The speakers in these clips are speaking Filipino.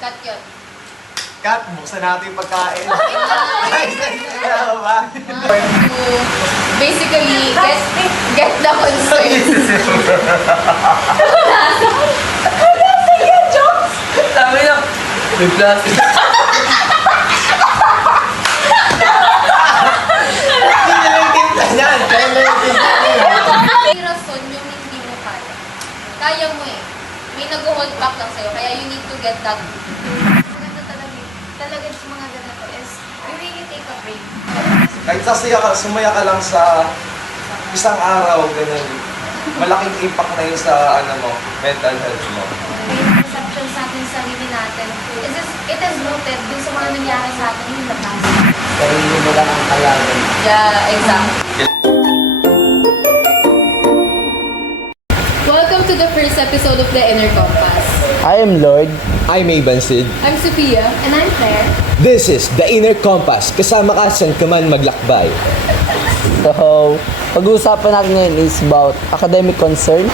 Cut yun. Kat, buksan natin yung pagkain. Ay, sa'yo ba? To basically get the concern. Sabi niya, may plastic. Hindi na lang timpla yan. Kaya na yung timpla yan. May rason yung hindi mo kaya. Kaya mo eh. May nag-hold back lang sa'yo, kaya you need to get that. Maganda talaga sa mga ganito is you really take a break. Kahit sumaya ka lang sa isang araw, ganun. Malaking impact na yun sa mental health mo. May perception sa ating sarili natin. It is rooted dun sa mga nangyari sa atin yung labas. Sarili mo lang ang kalaban. Yeah, exactly. Welcome to the first episode of The Inner Compass. I am Lord. I'm Abansid. I'm Sophia. And I'm Claire. This is The Inner Compass. Kasama ka saan ka man maglakbay. So, pag-uusapan natin ngayon is about academic concern.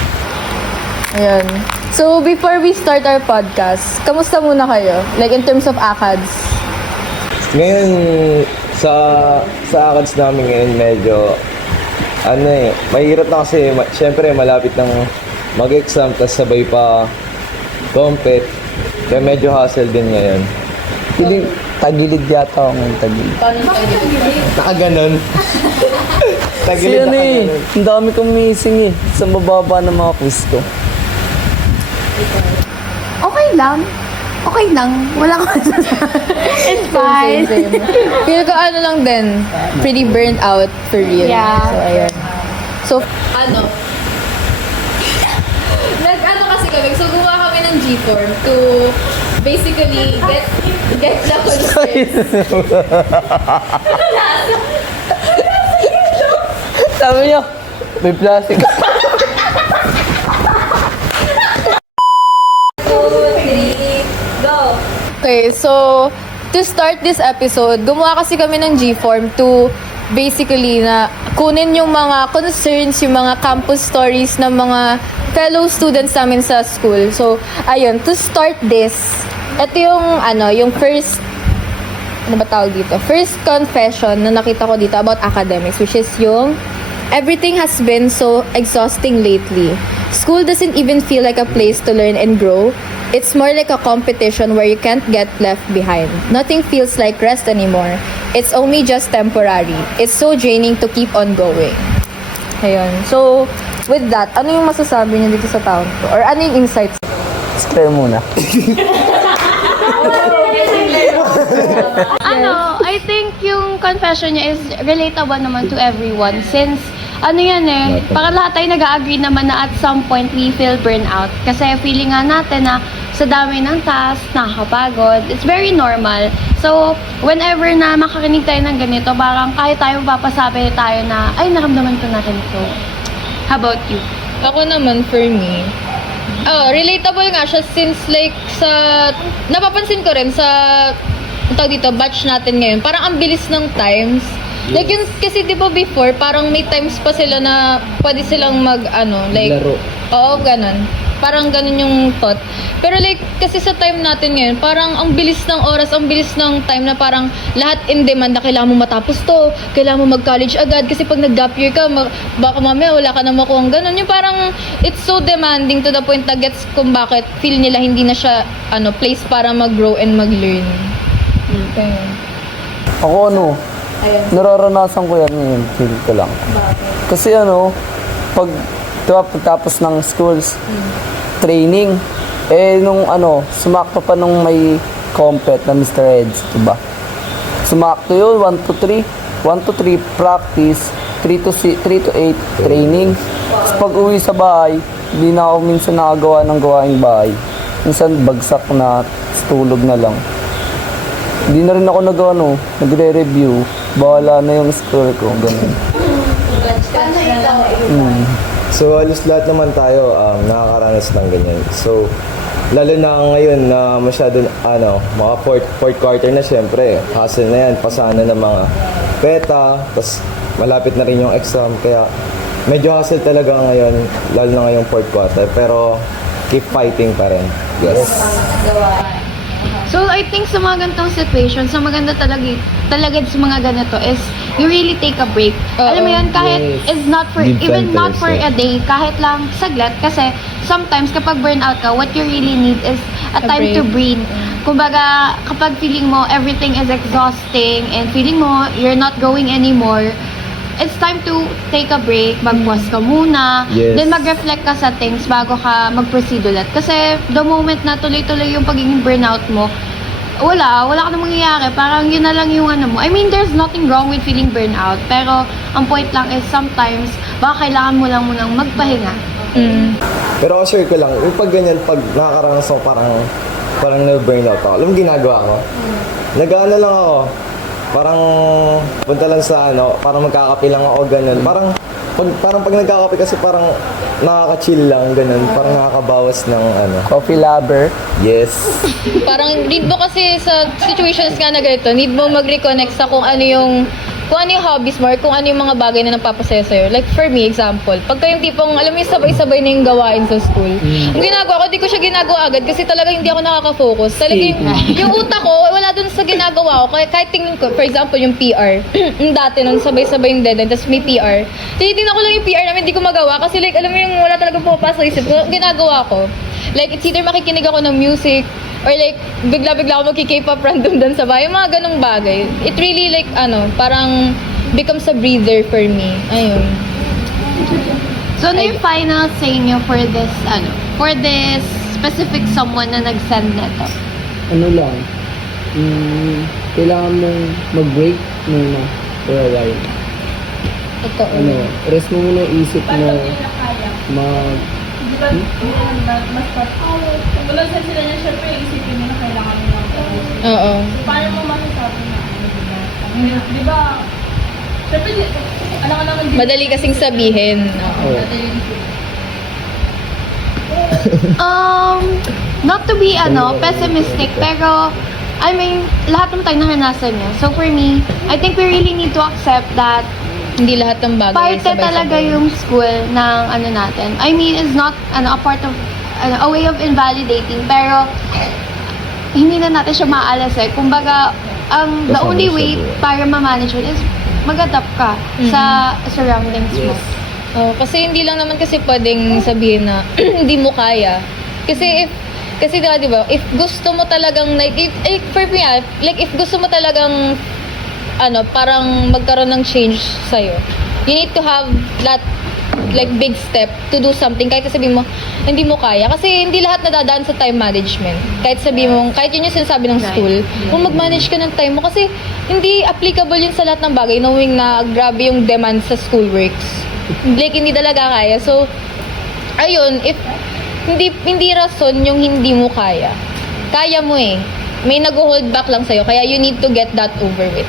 Ayan. So, before we start our podcast, kamusta muna kayo? Like, in terms of ACADS? Ngayon, sa ACADS namin ngayon, medyo, mahirap na kasi, syempre, malapit ng mag-exam, tas sabay pa compet. Kaya medyo hassle din ngayon. Hindi, tagilid yata ako ngayon, tagilid. Nakaganon. Kasi ano eh, ang dami kong missing eh, sa mababa ng mga quiz ko. Okay lang. Okay lang. Wala ko It's fine. Feel ko ano lang din, pretty burnt out for real. Yeah. So, ayan. So, Nag-ano kasi kami, so gumawa kami ng G-form to basically get the concern. Sabi niya, may plastic. okay, so, to start this episode, gumawa kasi kami ng G-form to basically na kunin yung mga concerns, yung mga campus stories ng mga fellow students namin sa school. So, ayun, to start this, ito yung first, ano ba tawag dito? First confession na nakita ko dito about academics, which is yung, everything has been so exhausting lately. School doesn't even feel like a place to learn and grow. It's more like a competition where you can't get left behind. Nothing feels like rest anymore. It's only just temporary. It's so draining to keep on going. Ayun. So, with that, ano yung masasabi niyo dito sa taon to? Or ano yung insights? Claire muna. I think yung confession niya is relatable naman to everyone since parang lahat tayo nag-agree naman na at some point we feel burnout. Kasi feeling nga natin na sa dami ng task, nakakapagod. It's very normal. So, whenever na makakarinig tayo ng ganito, parang kahit tayo mapapasabi tayo na, ay, naramdaman ko natin ito. How about you? Ako naman, for me, relatable nga siya since like napapansin ko rin sa batch natin ngayon, parang ang bilis ng times. Like yun, kasi di ba before, parang may times pa sila na pwede silang Laro. Oo, ganun. Parang ganun yung thought. Pero like, kasi sa time natin ngayon, parang ang bilis ng oras, ang bilis ng time na parang lahat in demand na kailangan mo matapos to, kailangan mo mag-college agad, kasi pag nag-gap year ka, baka mamaya wala ka na makuha ganun. Yung parang, it's so demanding to the point na gets kung bakit feel nila hindi na siya, place para mag-grow and mag-learn. Okay. Ako nararanasan ko yan ngayon, feel ko lang. Kasi pagtapos ng schools, training, sumakto pa nung may compet na Mr. Eds, diba? Sumakto yun, 1 to 3 practice, 3 to 8 training. Tapos pag uwi sa bahay, hindi na ako minsan nakagawa ng gawaing bahay. Minsan bagsak na, tulog na lang. Hindi na rin ako nagre-review. Bahala na yung score ko, ganun. So, halos lahat naman tayo nakakaranas ng ganyan. So, lalo na ngayon na masyado, mga fourth quarter na syempre. Hassle na yan, pasana ng mga PETA, tapos malapit na rin yung exam. Kaya, medyo hassle talaga ngayon, lalo na ngayong fourth quarter. Pero, keep fighting pa rin. Yes. So, I think sa mga ganitong situation, sa maganda talaga sa mga ganito is you really take a break. Alam mo yun, kahit Yes. it's not for, Give even time to not for a yourself. day, kahit lang saglit. Kasi sometimes kapag burnout ka, what you really need is a time to breathe. Kumbaga, kapag feeling mo everything is exhausting and feeling mo you're not going anymore, it's time to take a break, mag-pause ka muna, Yes. then mag-reflect ka sa things bago ka mag-proceed ulit. Kasi the moment na tuloy-tuloy yung pagiging burnout mo, wala ka na mangyayari. Parang yun na lang yung ano mo. I mean, there's nothing wrong with feeling burnout. Pero, ang point lang is sometimes, baka kailangan mo lang munang magpahinga. Pero share ko lang, yung pag ganyan, pag nakakaranas ako parang na-burnout ako. Alam mo ginagawa ko? Nag-ano lang ako. Parang punta lang sa parang magkakape lang ako, ganun. Parang pag nagkakape kasi parang nakaka-chill lang, ganun. Parang nakakabawas ng Coffee lover. Yes. Parang need mo kasi sa situations nga na ganito, need mo mag-reconnect sa kung ano yung hobbies mo or kung ano yung mga bagay na nagpapasaya sa'yo. Like for me, example, pagka yung tipong, alam mo yung sabay-sabay na yung gawain sa school. Ang ginagawa ko, di ko siya ginagawa agad kasi talaga hindi ako nakaka-focus. Talaga yung utak ko, wala dun sa ginagawa ko. Kahit tingin ko, for example, yung PR. Yung dati nung sabay-sabay yung deadline, tapos may PR. Tinitingnan ko lang yung PR namin, di ko magawa kasi like, alam mo yung wala talaga pumapasok sa isip ko. Ang ginagawa ko, like, it's either makikinig ako ng music, or like, bigla-bigla ako magki-K-pop random dun sa bahay. Yung mga ganong bagay. It really like, parang becomes a breather for me. Ayun. So, ano yung final say nyo for this specific someone na nag-send nito? Ano lang, kailangan mong mag-break muna for a while. Totoo. Rest mo muna yung isip mo, Wala sa sila niya, syempre, isipin mo na kailangan mo lang. Oo. Paano mo masasabi na di ba? Syempre, alam ka naman din. Madali kasing sabihin. Oo. Not to be pessimistic, pero I mean, lahat ng tayo naranasan niya. So for me, I think we really need to accept that Hindi lahat ng bagay parte sabay-sabay. talaga yung school ng natin. I mean, it's not a part of a way of invalidating, pero hindi na natin siya maalas eh. Kumbaga, the only way para ma-manage it is mag-adapt ka sa surroundings mo. Oh, kasi hindi lang naman kasi pwedeng sabihin na hindi mo kaya. Kasi di ba, if gusto mo talagang like for me, like if gusto mo talagang parang magkaroon ng change sa'yo, you need to have that like big step to do something. Kahit sabihin mo hindi mo kaya, kasi hindi lahat nadadaan sa time management. Kahit sabihin mo, kahit yun yung sinasabi ng school, kung mag-manage ka ng time mo, kasi hindi applicable yun sa lahat ng bagay, knowing na grabe yung demand sa school works. Like hindi talaga kaya. So ayun, if hindi rason yung hindi mo kaya mo eh. May nag-hold back lang sa'yo, kaya you need to get that over with.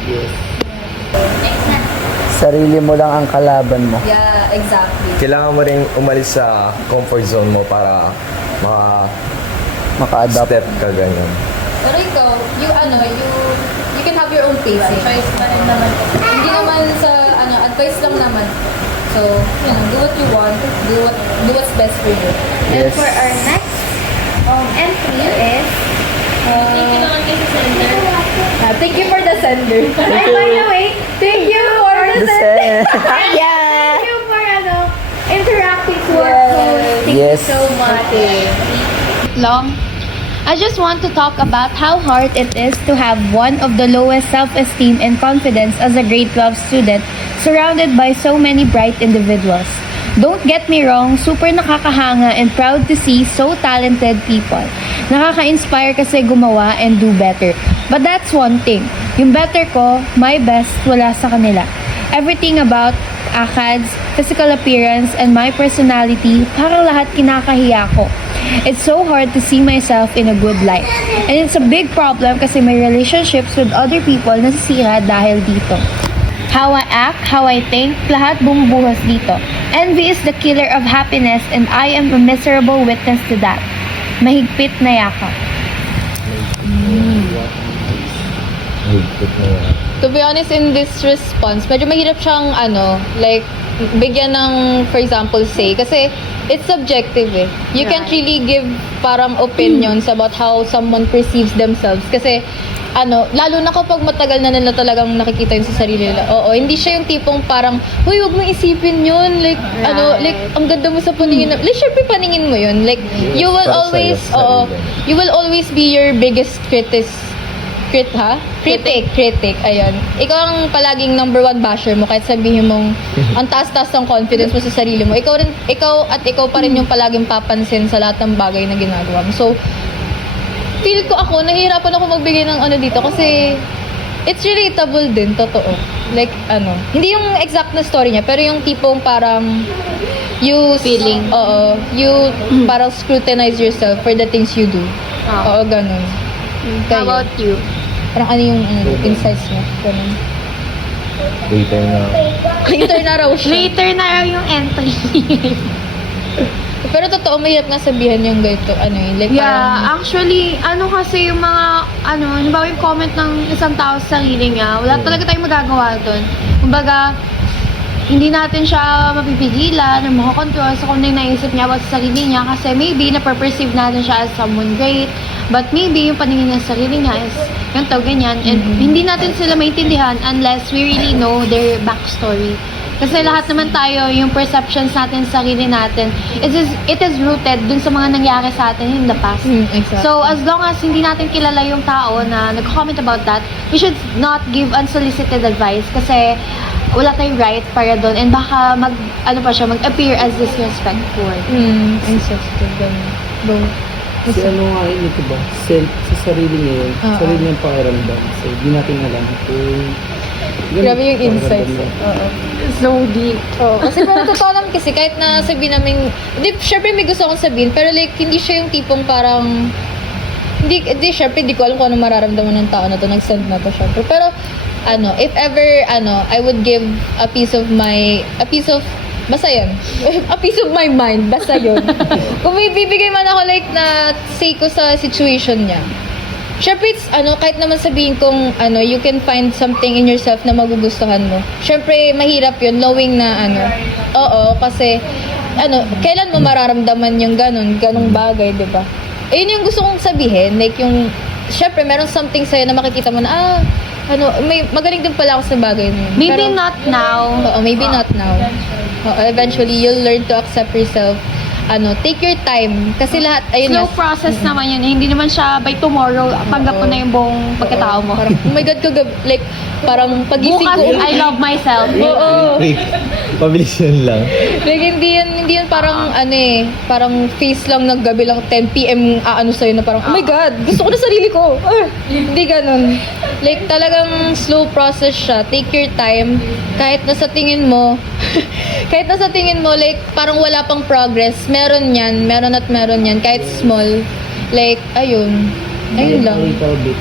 Sarili mo lang ang kalaban mo. Yeah, exactly. Kailangan mo rin umalis sa comfort zone mo para Maka-adapt. step ka ganyan. Pero ikaw, you can have your own pace. Choice na rin naman. Hindi naman sa, advice lang naman. So, do what you want. Do what's best for you. And for our next entry is Thank you naman kayo sa sender. Thank you for the sender. By the way, thank you for the sender. yeah. Thank you for interacting to our post. Thank Yes. you so much. long. I just want to talk about how hard it is to have one of the lowest self-esteem and confidence as a grade 12 student surrounded by so many bright individuals. Don't get me wrong, super nakakahanga and proud to see so talented people. Nakaka-inspire kasi gumawa and do better. But that's one thing. Yung better ko, my best, wala sa kanila. Everything about ACADS, physical appearance, and my personality, parang lahat kinakahiya ko. It's so hard to see myself in a good light. And it's a big problem kasi my relationships with other people nasisira dahil dito. How I act, how I think, lahat bumubuhos dito. Envy is the killer of happiness and I am a miserable witness to that. Mahigpit na yakap. To be honest, in this response, medyo mahirap siyang like bigyan ng, for example, say. Kasi, it's subjective eh. You can't really give parang opinions about how someone perceives themselves. Kasi, lalo na kapag matagal na nila talagang nakikita yun sa sarili nila. Oo, hindi siya yung tipong parang, huy, huwag mo isipin yun. Like, ang ganda mo sa paningin. Like, syempre paningin mo yun. Like, you will Para always, sa'yo, sarili. you will always be your biggest critic, ayun. Ikaw ang palaging number one basher mo kahit sabihin mong ang taas-taas ng confidence mo sa sarili mo. Ikaw pa rin yung palaging papansin sa lahat ng bagay na ginagawa mo. So, feel ko nahihirapan ako magbigay ng dito kasi it's relatable din, totoo. Like, hindi yung exact na story niya, pero yung tipong parang Feeling. Oo. You parang scrutinize yourself for the things you do. Oo, ganun. How about you? Parang yung insights mo. Ganun. Later na. Later na raw siya. Later na raw yung entry. Pero totoo, mahirap nga sabihan yung ganito, like Yeah, actually, kasi yung mga, halimbawa yung comment ng isang tao sa sarili niya, wala talaga tayong magagawa doon. Kumbaga, hindi natin siya mapipigilan or makakontrol sa kung ano yung naisip niya about sa sarili niya kasi maybe na-perceive natin siya as someone great, but maybe yung paningin niya sa sarili niya is ganito, ganyan, and hindi natin sila maintindihan unless we really know their backstory. Kasi lahat naman tayo, yung perceptions natin sa sarili natin, it is rooted dun sa mga nangyari sa atin in the past. Exactly. So, as long as hindi natin kilala yung tao na nag-comment about that, we should not give unsolicited advice kasi wala tayong right para doon and baka mag-appear as disrespectful. Insensitive, ganun. Kasi nga yun, ito ba? Sa sarili niya yun. Sarili niyang pakiramdam. So, di natin alam kung... Grabe yung insights. pakiramdam niya. So deep. Kasi parang totoo naman kasi kahit na sabihin namin, syempre may gusto akong sabihin, pero like, hindi siya yung tipong parang, syempre, hindi ko alam kung ano mararamdaman ng tao na to, nag-send na to, syempre. Pero, if ever, I would give basta yun. A piece of my mind, basta yun. Kung may bibigay man ako like na say ko sa situation niya. Syempre, it's, kahit naman sabihin kong, you can find something in yourself na magugustuhan mo. Syempre, mahirap yun, knowing na, oo, kasi, kailan mo mararamdaman yung ganong bagay, di ba? Ayun yung gusto kong sabihin, like yung, syempre, meron something sa'yo na makikita mo na, may magaling din pala ako sa bagay na yun. Maybe Pero, not now. Oo, maybe not now. Eventually, you'll learn to accept yourself. Take your time. Kasi lahat, ayun Slow process naman yun. Hindi naman siya by tomorrow, tanggap mo na yung buong pagkatao mo. Parang, oh my God, like, parang pagising Bukas, ko. I love myself. Oo. Wait, pabilis yun lang. Like, hindi yun parang, parang face lang ng gabi lang, 10 p.m. Sa'yo na parang, oh my God, gusto ko na sarili ko. Hindi ganun. Like, talagang slow process siya. Take your time. Kahit nasa tingin mo, like, parang wala pang progress, meron yan, kahit small. Like, ayun lang. A little bit.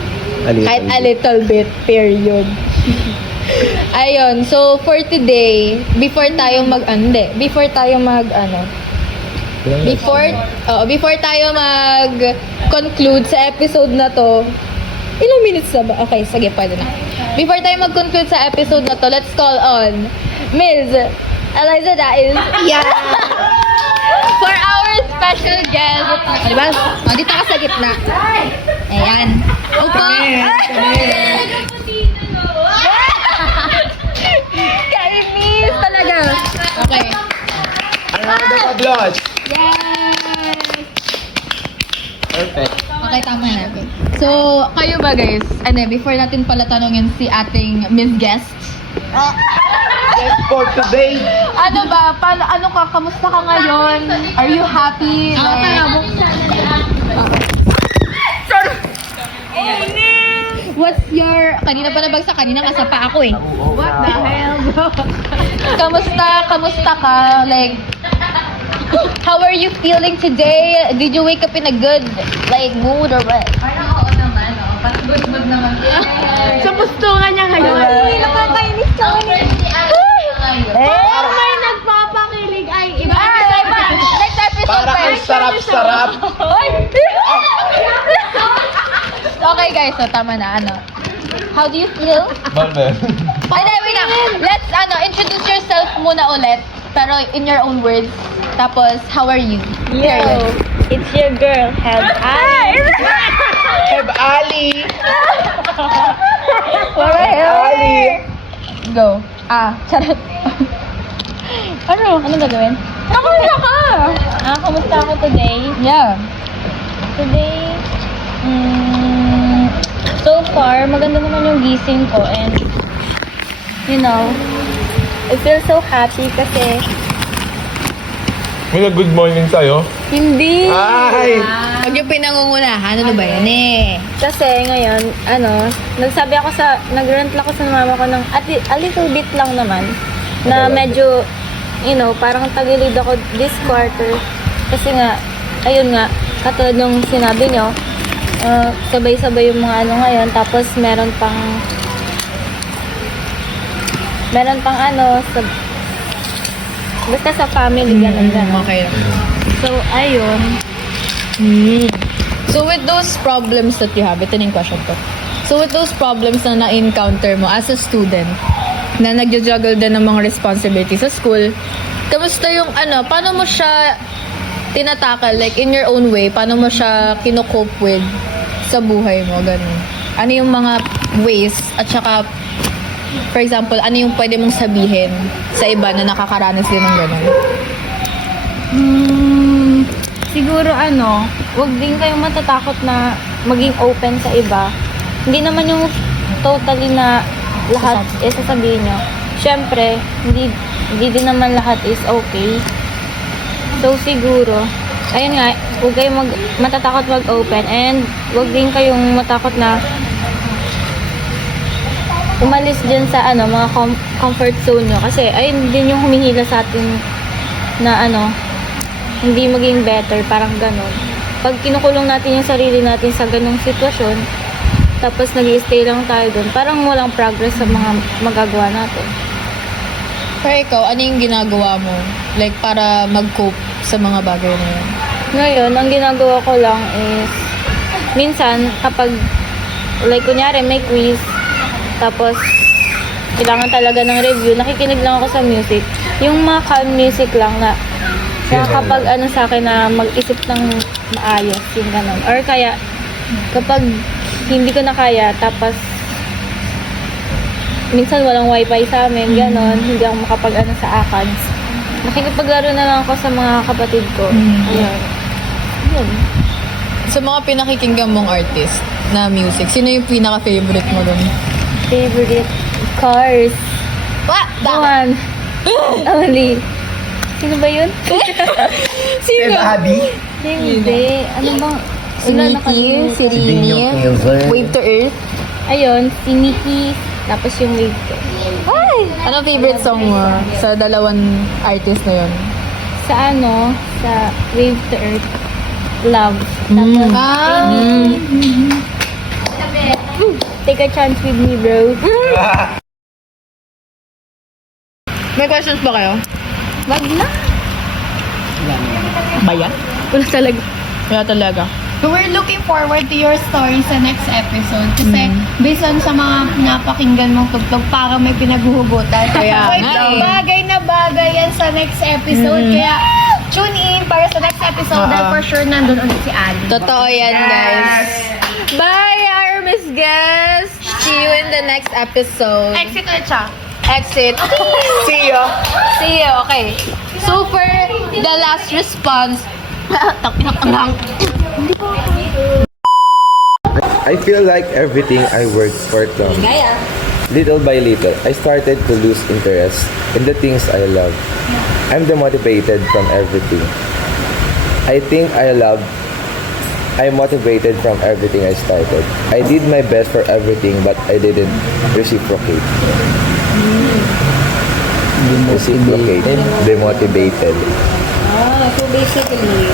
Kahit a little bit, period. Ayun, so for today, before tayo mag-conclude sa episode na to, ilang minutes na ba? Okay, sige, pwede na. Before tayo mag-conclude sa episode na to, let's call on Ms. Eliza Daiz. Yeah! For our special guest. Diba? Dito ka sa gitna. Ayan. Upo. Kainis talaga. Okay. Round of applause. Perfect. Okay, tama na. So, kayo ba guys? Before natin pala tanungin si ating Miss Guest. Yes, for today. Kamusta ka ngayon? Are you happy? What's your... Kanina pa nabagsak, kanina nasa pa ako eh. What the hell, bro? Kamusta ka? Like, how are you feeling today? Did you wake up in a good, mood or what? Parang oo naman, parang good naman. Sa pustungan niya ngayon. Ay, nakakainis ka. Parang may nagpapakilig. Ay, iba. Next episode. Parang ang sarap-sarap. Okay guys, so tama na. How do you feel? Mami. Wait lang. Let's, introduce yourself muna ulit. Pero in your own words. Tapos, how are you? Yo, it's your girl, Heb Ali. Heb Ali! Ali! Go. Charot. Anong gagawin? Kamusta ka? Kamusta ako today? Yeah. Today, so far, maganda naman yung gising ko and, you know, I feel so happy kasi May good morning sa'yo? hindi. Ay! Huwag yung pinangungunahan. Ano ba yan Kasi ngayon, nag-rent lang ako sa mama ko ng a little bit lang naman na medyo, parang tagilid ako this quarter. Kasi nga, ayun nga, katulad nung sinabi nyo, sabay-sabay yung mga ngayon, tapos meron pang basta sa family, ganun. Okay. So, ayun. So with those problems that you have, ito na yung question ko. So with those problems na na-encounter mo as a student, na nag-juggle din ng mga responsibilities sa school, kamusta yung paano mo siya tinatakal, like in your own way, paano mo siya kinocope with sa buhay mo, ganun? Ano yung mga ways, at saka, for example, ano yung pwede mong sabihin sa iba na nakakaranas din ng ganun? Siguro wag din kayong matatakot na maging open sa iba. Hindi naman yung totally na lahat sasabihin nyo. Siyempre, hindi din naman lahat is okay. So siguro, ayun nga, huwag kayong matatakot mag-open and huwag din kayong matakot na umalis dyan sa mga comfort zone nyo. Kasi ayun din yung humihila sa atin na hindi maging better, parang ganon. Pag kinukulong natin yung sarili natin sa ganong sitwasyon, tapos nag-i-stay lang tayo dun, parang walang progress sa mga magagawa natin. Pero ikaw, ano yung ginagawa mo? Like, para mag-cope sa mga bagay na yun? Ngayon, ang ginagawa ko lang is, minsan, kapag, like, kunyari, may quiz, tapos, kailangan talaga ng review, nakikinig lang ako sa music. Yung mga calm music lang na kapag sa akin na mag-isip ng maayos, yung ganun. Or kaya, kapag hindi ko na kaya, tapos, minsan walang wifi sa amin, ganon, hindi ako sa ACADS. Nakikipaglaro na lang ako sa mga kapatid ko. Ayun. Yun. Sa mga pinakikinggan mong artist na music, sino yung pinaka-favorite mo dun? Favorite cars. What? The one. Only. Sino ba yun? Sino? Abby? Hindi. Ano bang? Si Nikki, si Rini, Wave to Earth. Ayun, si Nikki, tapos yung Wave to. Ay! Anong favorite song mo sa dalawang artist na yun? Sa sa Wave to Earth, Love. Tapos, Take a chance with me, bro. May questions ba kayo? Wag na. Bayan? Wala talaga. Wala talaga. So we're looking forward to your story sa next episode kasi based on sa mga napakinggan mong tugtog parang may pinaghuhugutan. Kaya May nga eh. bagay na bagay yan sa next episode. Kaya tune in para sa next episode dahil for sure nandun ulit si Ali. Totoo yan, guys. Bye, our Miss Guest! See you in the next episode. Exit ulit siya. Exit. See you. See you. Okay. So for the last response, I feel like everything I worked for comes. Little by little, I started to lose interest in the things I love. I'm demotivated from everything. I think I'm motivated from everything I started. I did my best for everything, but I didn't reciprocate. Reciprocate. Demotivated. So basically,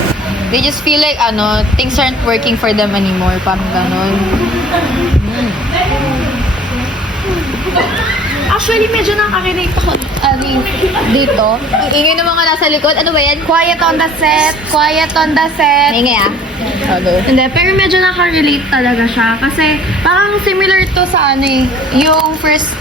they just feel like things aren't working for them anymore. Parang ganon. Actually, medyo nakarelate ako Dito. Ang ingay ng mga nasa likod. Ano ba yan? Quiet on the set. Quiet on the set. Ingay Hindi, pero medyo nakarelate talaga siya. Kasi parang similar to sa yung first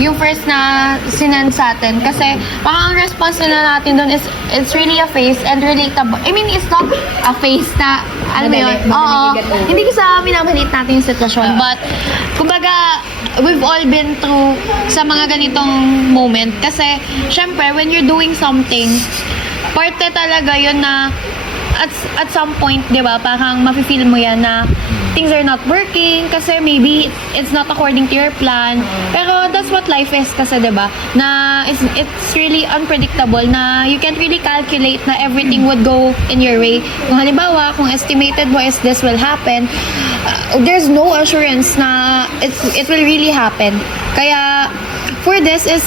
yung first na sinend sa atin. Kasi parang ang response na natin doon is, it's really a face and relatable. I mean, it's not a face na, alam mo yun? Oo. Hindi ko sa minamalit natin yung sitwasyon. But, kumbaga, we've all been through sa mga ganitong moment. Kasi, syempre, when you're doing something, parte talaga yun na at some point, di ba, parang mafe-feel mo yan na things are not working kasi maybe it's not according to your plan. Pero that's what life is kasi, di ba? Na it's really unpredictable na you can't really calculate na everything would go in your way. Kung halimbawa, kung estimated mo is this will happen, there's no assurance na it will really happen. Kaya, for this is,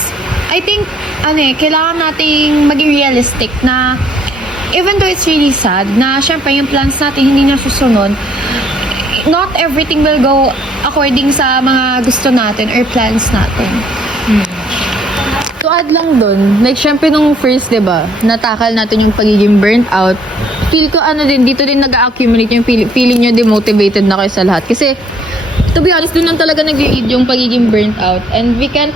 I think, kailangan nating maging realistic na even though it's really sad na syempre yung plans natin hindi na susunod, not everything will go according sa mga gusto natin or plans natin. To add lang dun, like syempre nung first, diba, natakal natin yung pagiging burnt out. Feel ko dito din nag-accumulate yung feeling nyo demotivated na kayo sa lahat. Kasi, to be honest, dun lang talaga nag-lead yung pagiging burnt out. And we can't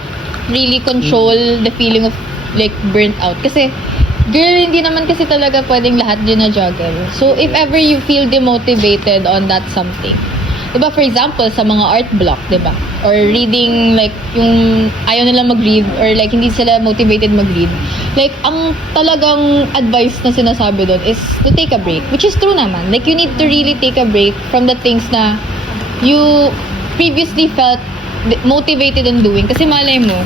really control the feeling of like burnt out. Kasi, girl, hindi naman kasi talaga pwedeng lahat din na juggle. So, if ever you feel demotivated on that something, diba, for example, sa mga art block, diba? Or reading, like, yung ayaw nila mag-read or like, hindi sila motivated mag-read. Like, ang talagang advice na sinasabi doon is to take a break. Which is true naman. Like, you need to really take a break from the things na you previously felt motivated on doing. Kasi malay mo,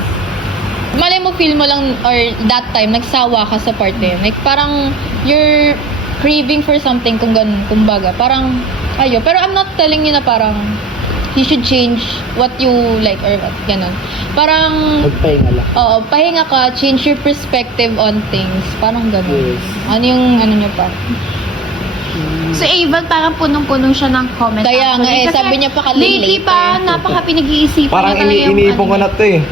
feel mo lang, or that time, nagsawa ka sa part na yun. Like, parang, you're craving for something, kung ganun, kumbaga. Parang, pero I'm not telling you na parang, you should change what you like, or what, ganun. Parang, Magpahinga lang. oo, pahinga ka, change your perspective on things. Parang ganun. Yes. Ano yung, nyo pa? So, Avon, parang punong-puno siya ng comment. Kaya nga actually. Kasi sabi niya pa lately pa, napaka-pinag-iisipan Parang niya talaga yung iniipon ko na to eh.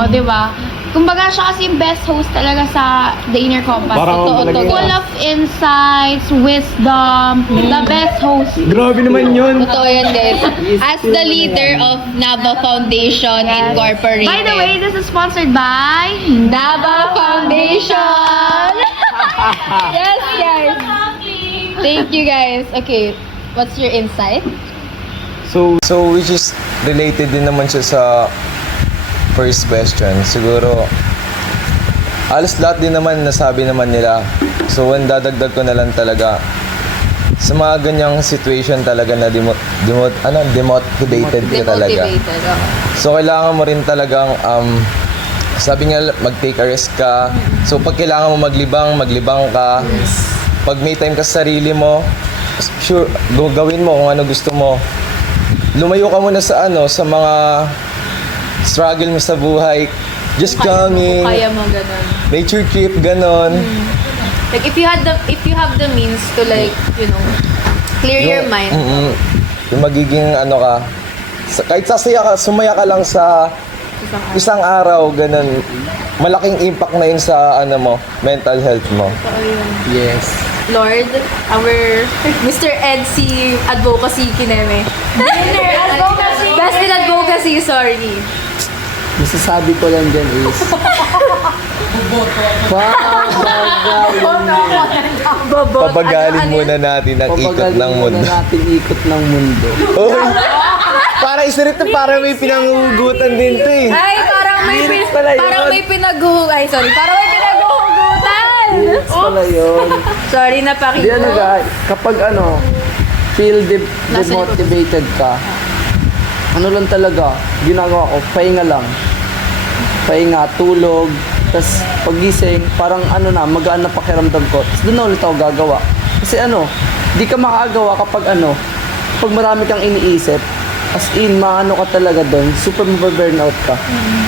O, di ba? Kumbaga siya kasi yung best host talaga sa The Inner Compass. Parang talaga. Full of insights, wisdom, the best host. Grabe naman yun. Totoo yan, guys. As the leader of Nava Foundation Incorporated. By the way, this is sponsored by Nava Foundation! Yes, guys. Thank you, guys. Okay, what's your insight? So which is related din naman siya sa first question. Siguro, alas lahat din naman nasabi naman nila. So, when dadagdag ko na lang talaga, sa mga ganyang situation talaga na demotivated ka talaga. So, kailangan mo rin talagang, sabi nga, mag-take a risk ka. So, pag kailangan mo maglibang ka. Pag may time ka sa sarili mo, sure, gawin mo kung ano gusto mo. Lumayo ka muna sa sa mga struggle mo sa buhay. Just coming. Kaya mo ganun. Nature trip, ganon. Like, if you have the means to like, clear your mind. Yung magiging ka, kahit sasaya ka, sumaya ka lang sa isang araw, ganon. Malaking impact na yun sa mental health mo. Yes. Lord, our Mr. Edsy Advocacy Kineme. Best in Advocacy, sorry. Masasabi ko lang dyan is, Pabagalin muna natin ang ikot ng mundo. muna natin ikot ng mundo. Oy! Para isirit na para may pinangugutan din to eh. Ay, parang may parang may pinaghuhugutan. Yes, pala yun. Sorry, Di napakinggan. kapag feel demotivated ka, lang talaga, ginagawa ko, pahinga lang. Pahinga, tulog, tas pagising, parang magaan na pakiramdam ko. Tapos doon na ulit ako gagawa. Kasi di ka makagawa kapag pag marami kang iniisip, as in, ka talaga doon, super mababurnout ka.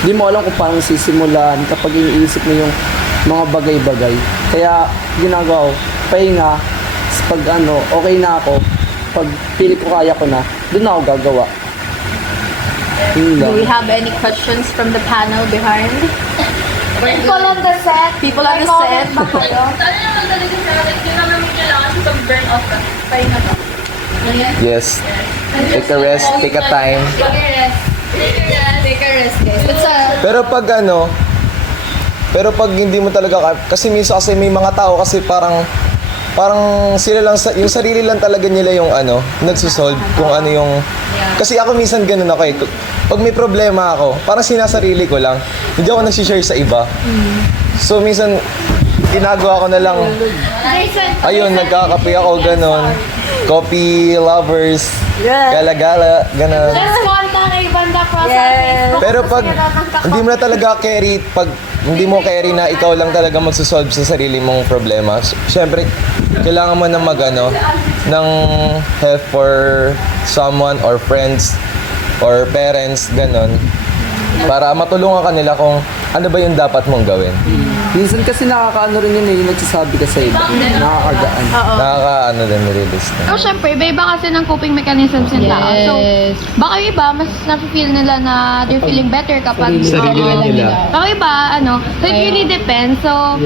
Di mo alam kung paano sisimulan kapag iniisip mo yung mga bagay-bagay. Kaya, ginagawa ko, pahinga, pag okay na ako, pag pili ko kaya ko na, doon na ako gagawa. Yun lang. Do we have any questions from the panel behind? People on the set. People on the set. Comment ba kayo? Sana naman talaga siya, like, yun naman may kailangan sa pag-burn off ka. Pahinga ka. Yes. Take a rest, take a time. Take a rest. Take a rest, guys. It's a... Pero pag hindi mo talaga, kasi minsan kasi may mga tao kasi parang sila lang, yung sarili lang talaga nila yung nagsusolve kung ano yung, kasi ako minsan ganun ako eh. Pag may problema ako, parang sinasarili ko lang. Hindi ako nagsishare sa iba. So minsan, ginagawa ko na lang, ayun, nagkakape ako, ganun. Coffee lovers, gala-gala, ganun. Let's contact Ibanda Cross on Facebook. Pero pag hindi mo na talaga carry, pag hindi mo carry na ikaw lang talaga magsosolve sa sarili mong problema, syempre, kailangan mo na ng help for someone or friends or parents, ganun. Para matulungan ka nila kung ano ba yung dapat mong gawin. Minsan kasi nakakaano rin yun eh, yung nagsasabi ka sa iba. Nakakagaan. Nakaka release na. So, syempre, iba-iba kasi ng coping mechanisms ng tao. So, baka yung iba, mas nafe-feel nila na they're feeling better kapag Sarili lang nila. Baka yung iba, so it really depends. So,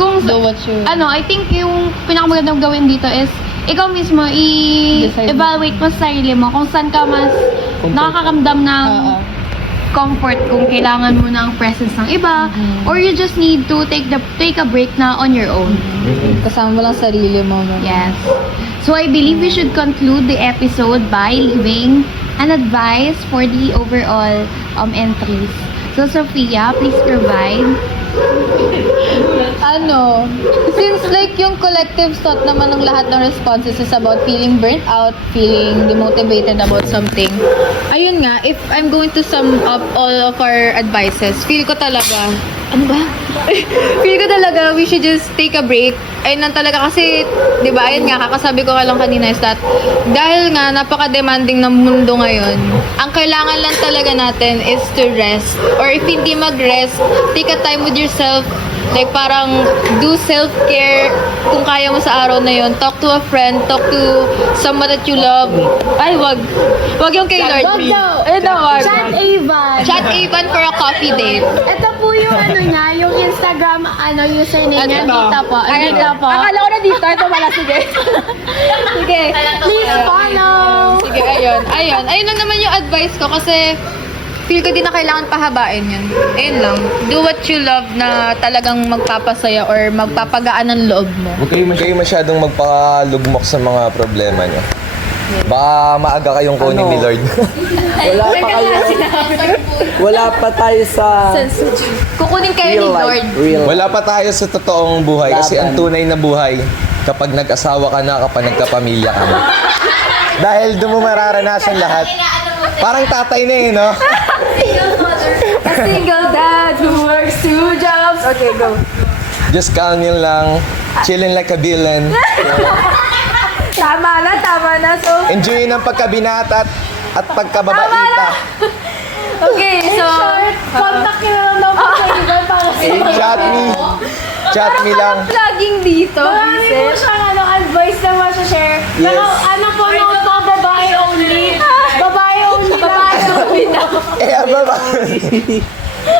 kung, I think yung pinakamagandang gawin dito is, ikaw mismo, i-evaluate mo sa sarili mo kung saan ka mas nakakaramdam ng comfort, kung kailangan mo ng presence ng iba, or you just need to take a break na on your own. Kasama mo lang sarili mo. No? Yes. So I believe we should conclude the episode by leaving an advice for the overall entries. So Sophia, please provide. Since like yung collective thought naman ng lahat ng responses is about feeling burnt out, feeling demotivated about something. Ayun nga, if I'm going to sum up all of our advices, feel ko talaga, feel ko talaga we should just take a break. Ayun lang talaga kasi, di ba, ayun nga, kakasabi ko nga lang kanina is that, dahil nga, napaka-demanding ng mundo ngayon, ang kailangan lang talaga natin is to rest. Or if hindi mag-rest, take a time with yourself. Like parang do self-care kung kaya mo sa araw na yon. Talk to a friend, talk to someone that you love. Ay, wag yung kay Lord. Wag. Chat Avon. Chat Avon for a coffee date. Ito po yung niya, yung Instagram username niya. Dito po. Dito po. Akala ko na dito. Ito pala, sige. Sige. Please follow. Sige, ayun lang naman yung advice ko kasi feel ko din na kailangan pahabain yun. Ayun lang. Do what you love na talagang magpapasaya or magpapagaan ng loob mo. Huwag kayo masyadong magpakalugmok sa mga problema nyo. Baka maaga kayong kunin ni Lord. Wala pa tayo sa Kukunin kayo ni Lord. real. Wala pa tayo sa totoong buhay kasi ang tunay na buhay kapag nag-asawa ka na, kapag nagkapamilya ka na. Dahil doon mo mararanasan lahat. Parang tatay na eh, no? A single dad who works 2 jobs. Okay, go. Just calm yun lang. Chilling like a villain. Tama na. So, Enjoyin ang pagkabinata at pagkababaita. okay, so... Contact nyo lang daw po sa Ibon para sa Chat me lang. Vlogging dito. Marami po siyang advice na share. Yes. Pero note po, babae only. Babae only lang. Ang baba.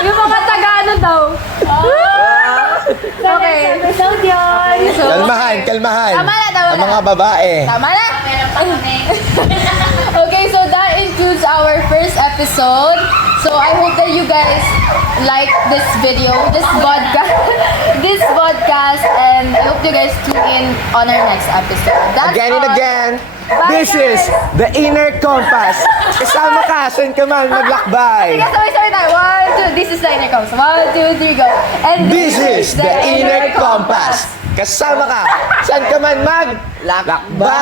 Yung mga taga-ano daw. Okay. Episode yun. Kalmahan. Tama na. Ang mga babae. Tama na? Okay, so that includes our first episode. So I hope that you guys like this video, this podcast, and I hope you guys tune in on our next episode. That's Again and all. again. Bye, This is guys. the Inner Compass. Kasama ka, saan ka man maglakbay. Sige, sabay tayo. 1, 2, this is the Inner Compass. 1, 2, 3, go. And This is the Inner Compass. Kasama ka, saan ka man maglakbay.